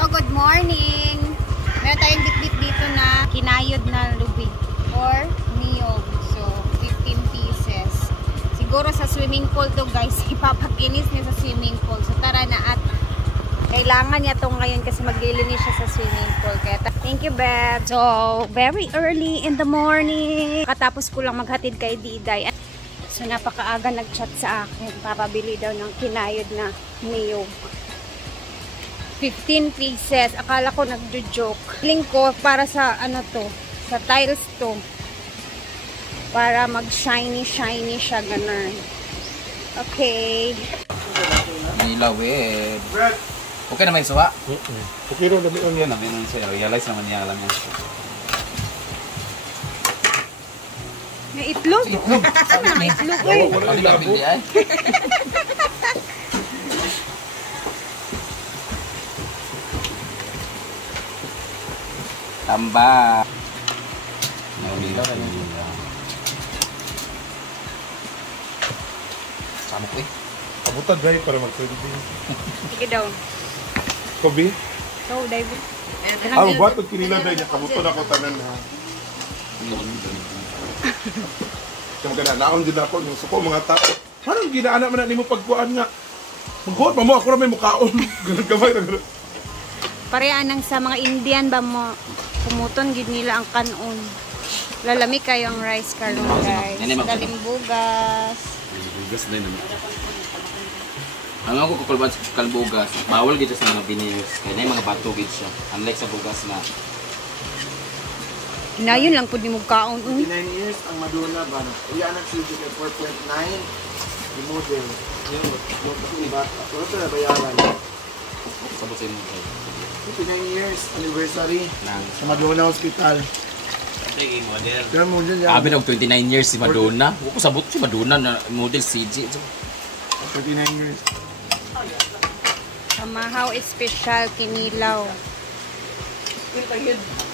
So, good morning! Meron tayong bit-bit dito na kinayod na lubi or niyog. So, 15 pieces. Siguro sa swimming pool to guys. Ipapakinis niya sa swimming pool. So, tara na at kailangan niya to ngayon kasi maglilinis siya sa swimming pool. Kaya, thank you, Beb. So, very early in the morning. Katapos ko lang maghatid kay Diday. So, napakaaga nag-chat sa akin. Papabili daw ng kinayod na niyog. 15 pieces. Akala ko nagjo-joke. Link ko para sa ano to, sa tiles to. Para mag-shiny siya ganun. Okay. Nilawid. Okay naman yung suha? Okay rin naman ang yan. Namin nun siya. Realize naman niya alam yan. May itlog? Itlog? Ano may itlog eh? Ano lang bili ay? Tamba. Naulilaw na yun. Samok eh. Kabutan guys para mag-trending. Sige daw. Kobe? So, David. Ang bato kinila dahil niya. Kabutan ako tanan ha. Kaya maganda, naon din ako. Yung suko mga tao. Parang ginaanak man na mo pagkuhaan nga. Magkuhan pa mo, ako na may mukhaon. Ganun kamay na ganun. Pareha nang sa mga Indian ba mo pumuton gid nila ang kanon. Lalami kayo ang rice karon guys. Dalimbugas. Bugas din naman. Ano ako kalbugas, bawal dito sa mga veneers. Kaya na yung mga bato gid siya. Unlike sa bugas na. Hinayon lang pud ni mo kaon. 9 years ang Madonna ba? Iya anak si 4.9 di model. Yung iba. Pero sa bayaran. Sabot sa inyo. 9 years anniversary Nang sa Madonna Hospital. sige model. Yan model yan. Abi og 29 years si Madonna. Ko sabot si Madonna na model CG. 39 years. Kamahaw special kinilaw.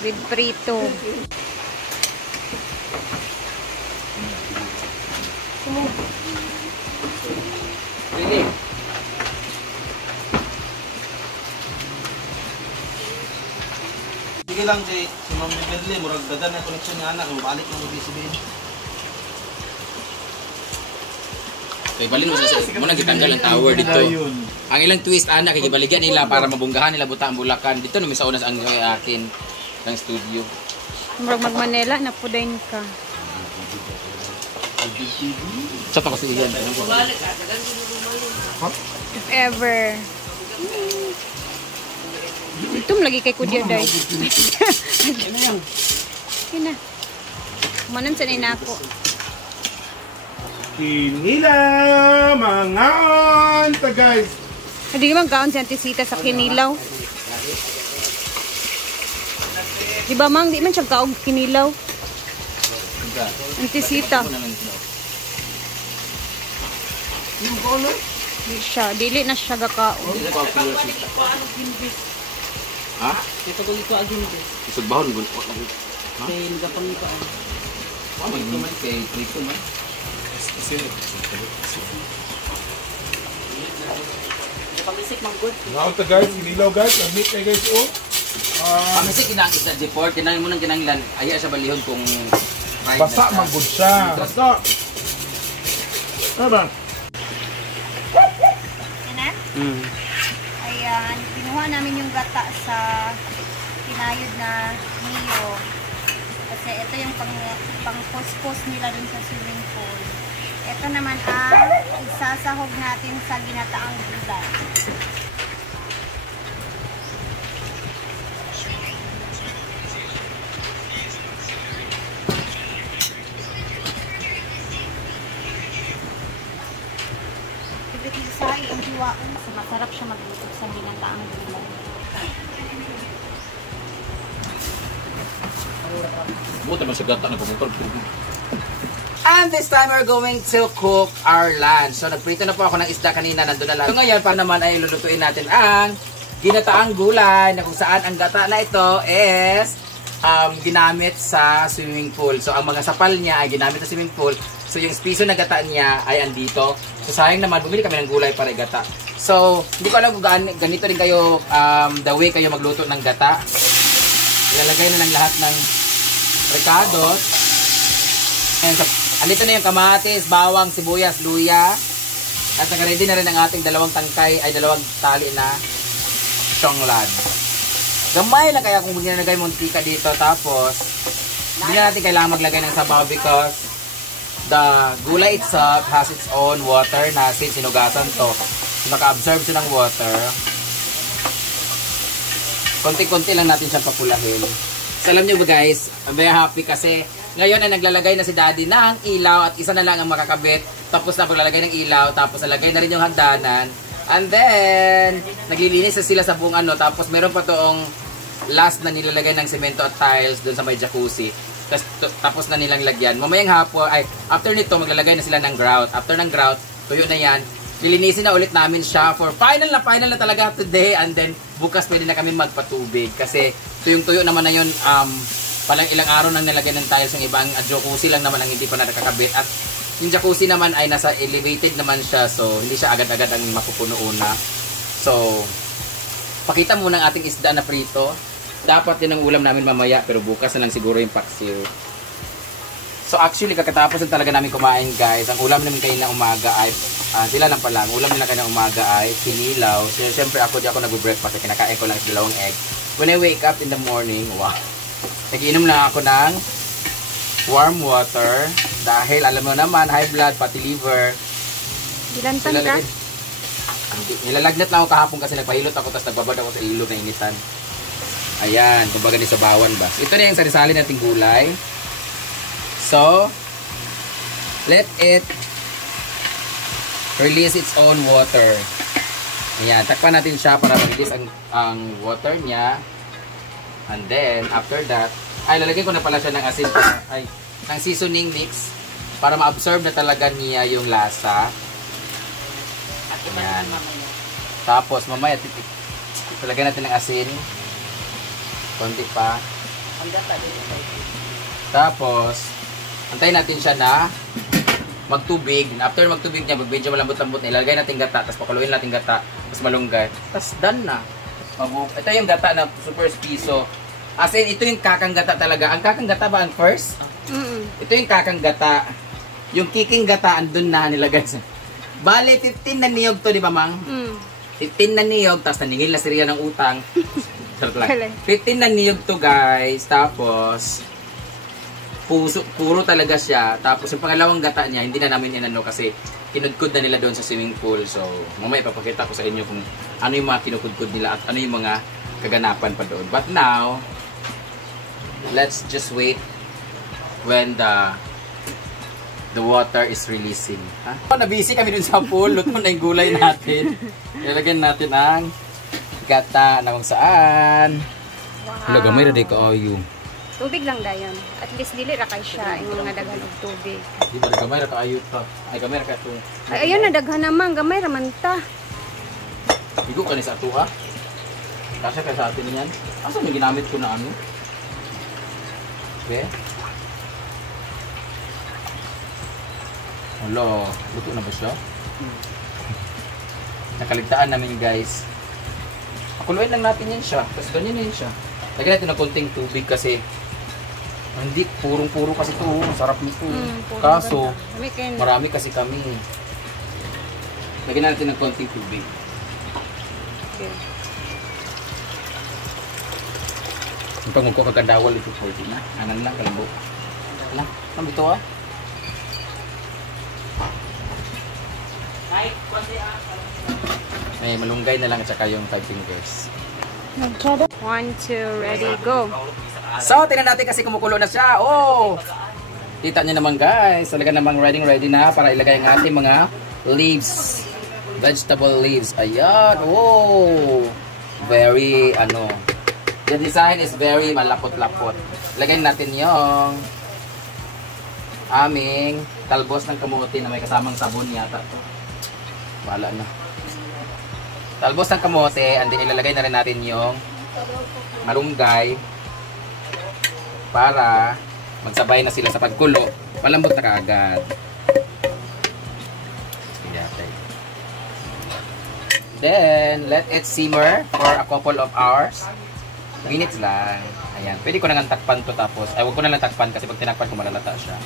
With prito. Really? Sige lang si Ma'am Beverly, murag dada na koneksyon niya anak, balik ng UBCBN. Kay balin mo sa muna gitanggal ang tower dito. Ang ilang twist anak kay gibaligyan nila para mabunggahan nila buta ang Bulacan. Dito no sa unas ang akin ng studio. Murag mag-Manila na pudayn ka. Sa to kasi iyan. If ever. Ito lagi kay Kuya Day. Kina. Manan sa nina ako. Kinila mga anta guys. Hindi naman kaon si Antisita sa kinilaw. Di ba mang, di man siya kaog kinilaw. Antisita. Di siya, dili na siya gakaon. Ha? Kita ko dito agin din. Isog bahon gud. Ha? Kay nagapang ito. Wa man kay Trito man. Pag-isip mang good. Naunta guys, kinilaw guys. Admit kayo guys oh. Ang kasi kinakit sa deport, kinangin mo nang kinanglan. Aya sa balihon kung Basa manggod siya. Basa. Ano ba? Ayan, kinuha namin yung gata sa kinayod na niyo. Kasi ito yung pang-post nila dun sa swimming pool. Ito naman ang isasahog natin sa ginataang gulay. Sa yung hiwaon, so masarap siya magluto sa ginataang gulay. buta man sa gata na pumutol. And this time we're going to cook our lunch. So nagprito na po ako ng isda kanina, nandun na lang. So ngayon pa naman ay lulutuin natin ang ginataang gulay na kung saan ang gata na ito is ginamit sa swimming pool. So ang mga sapal niya ay ginamit sa swimming pool. So yung piso na gata niya ay andito. So sayang naman, bumili kami ng gulay para igata. So, hindi ko alam kung ganito rin kayo, the way kayo magluto ng gata. Ilalagay na ng lahat ng ricados. Ayan, so, andito na yung kamatis, bawang, sibuyas, luya. At nag-ready na rin ang ating dalawang tali na siyonglad. Gamay lang kaya kung ginagay mo mantika dito. Tapos, hindi na natin kailangan maglagay ng sabaw because the gulay itself has its own water na since sinugasan to. So, naka-absorb siya ng water. Konti-konti lang natin siyang papulahin. So, alam nyo ba guys, I'm very happy kasi ngayon ay naglalagay na si Daddy ng ilaw at isa na lang ang makakabit. Tapos na paglalagay ng ilaw, tapos nalagay na rin yung hagdanan. And then, naglilinis na sila sa buong ano. Tapos meron pa toong last na nilalagay ng semento at tiles doon sa may jacuzzi. Tapos na nilang lagyan. Mamayang hapon, after nito, maglalagay na sila ng grout. After ng grout, tuyo na yan. Lilinisin na ulit namin siya for final na talaga today. And then, bukas pwede na kami magpatubig. Kasi, tuyong-tuyo naman na yun, palang ilang araw nang nilagay ng tiles. Yung ibang jacuzzi lang naman ang hindi pa nakakabit. At yung jacuzzi naman ay nasa elevated naman siya. So, hindi siya agad-agad ang mapupuno una. So, pakita muna ang ating isda na prito. Dapat din ang ulam namin mamaya. Pero bukas na lang siguro yung paksiw. So, actually, kakatapos na talaga namin kumain, guys. Ang ulam namin kanina umaga ay, sila lang pala. Ang ulam nila kanina umaga ay kinilaw. So, siyempre ako, di ako nag-breakfast. Kinakain ko lang dalawang egg. When I wake up in the morning, wow. Nagiinom lang ako ng warm water. Dahil, alam mo naman, high blood, pati liver. Dilantan ka? Nilalagnat lang ako kahapon kasi nagpahilot ako tapos nagbabad ako sa ilog na initan. Ayan, kumbaga ni sabawan ba. Ito na yung sari-sali nating gulay. So, let it release its own water. Ayan, takpan natin siya para mag-release ang water niya. And then, after that, lalagyan ko na pala siya ng asin, ng seasoning mix para ma-absorb na talaga niya yung lasa. Ayan. Tapos, mamaya, talagyan natin ng asin. Konti pa. Tapos, antayin natin siya na magtubig. After magtubig niya, medyo malambot-lambot na, ilalagay natin gata, tapos pakaluin natin gata, tapos malunggay. Tapos, done na. Ito yung gata na super piso. As in, ito yung kakang gata talaga. Ang kakang gata ba ang first? Ito yung kakang gata. Yung kiking gata, andun na nilagay sa... Bale, 15 na niyog to, di ba, Mang? 15 na niyog, tapos naningil na siriya ng utang. 15 na niyog to, guys. Tapos, puro talaga siya. Tapos, yung pangalawang gata niya, hindi na namin inano kasi kinudkud na nila doon sa swimming pool. So, mamaya ipapakita ko sa inyo kung ano yung mga kinukudkud nila at ano yung mga kaganapan pa doon. But now, let's just wait when the water is releasing. Nabisi kami dun sa pool. Luto na yung gulay natin. Ilagyan natin ang gata na kung saan. Wow. Lagamay na di ka ayo. Tubig lang dayon. At least dili ra kay siya yung nga daghan og tubig. Di ba gamay ra ka ayo ta. Ay gamay ra ka to. Ay ayun na daghan naman, gamay ra man ta. Igo ka ni sa ato ha. Kasi kay sa atin niyan. Asa may ginamit ko na ano? Okay. Hello, luto na ba siya? Nakaligtaan namin, guys. Pakuluin lang natin yan siya. Tapos ganyan yan siya. Lagyan natin ng konting tubig kasi hindi, purong-puro kasi ito. Sarap nito. Kaso, marami kasi kami. Lagyan natin ng konting tubig. Okay. Ito mo ko kagandawal ito po. Anan lang, kalambo. Ano? Ano ito ah? May malunggay na lang at saka yung 5 fingers. 1, 2, ready, go. So, tingnan natin kasi kumukulo na siya. Oh! Kita nyo naman guys. Talaga namang ready na para ilagay ang ating mga leaves. Vegetable leaves. Ayan. Oh! Very, the design is very malapot-lapot. Ilagay natin yung aming talbos ng kamote na may kasamang sabon yata to. Wala na. Talbos ng kamote, and then ilalagay na rin natin yung malunggay para magsabay na sila sa pagkulo. Malambot na kaagad. Then, let it simmer for a couple of hours. Minutes lang. Ayan. Pwede ko nang takpan to tapos. Ay, huwag ko na lang takpan kasi pag tinakpan ko malalata siya.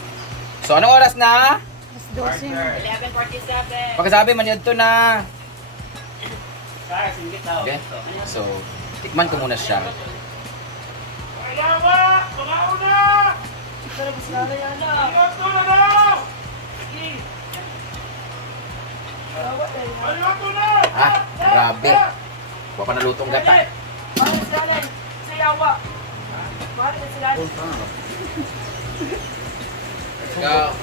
So, anong oras na? 11:47. Pagkasabi man yun to na. Okay. So, tikman ko muna siya. Ah, grabe. Huwag pa nalutong gata. Let's go.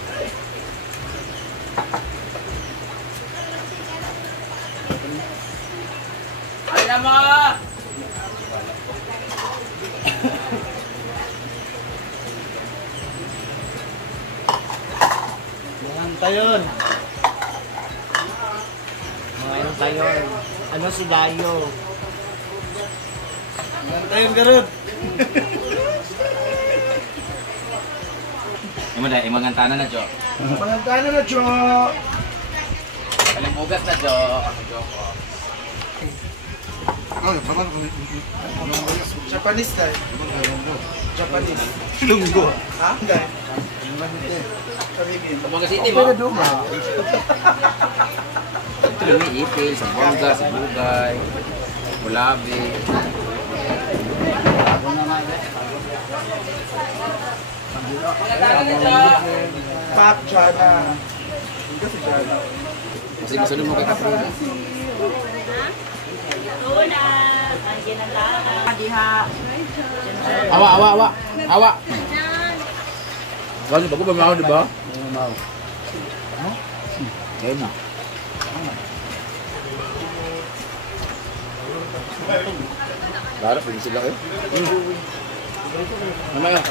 Ay mo! Mga tayon. Mga tayon. Ano si Dayo? Mga tayon garod. Imangan tanan na, Jo. Mga tayon na, Jo. Kalimbugas na, Jo. Japanese guy. Japanese. Lunggo. Ha? Guy. Caribbean. Sambuanga City mo. Ito lang yung ipil, Sambuanga, Sibugay, Bulabi. Pop Jana. Ito si Jana. Kasi masunod mo kay Kapuna. Awa. Bago ba mau, di ba? Mau. Kaya na. Darap, hindi sila kayo. Namaya.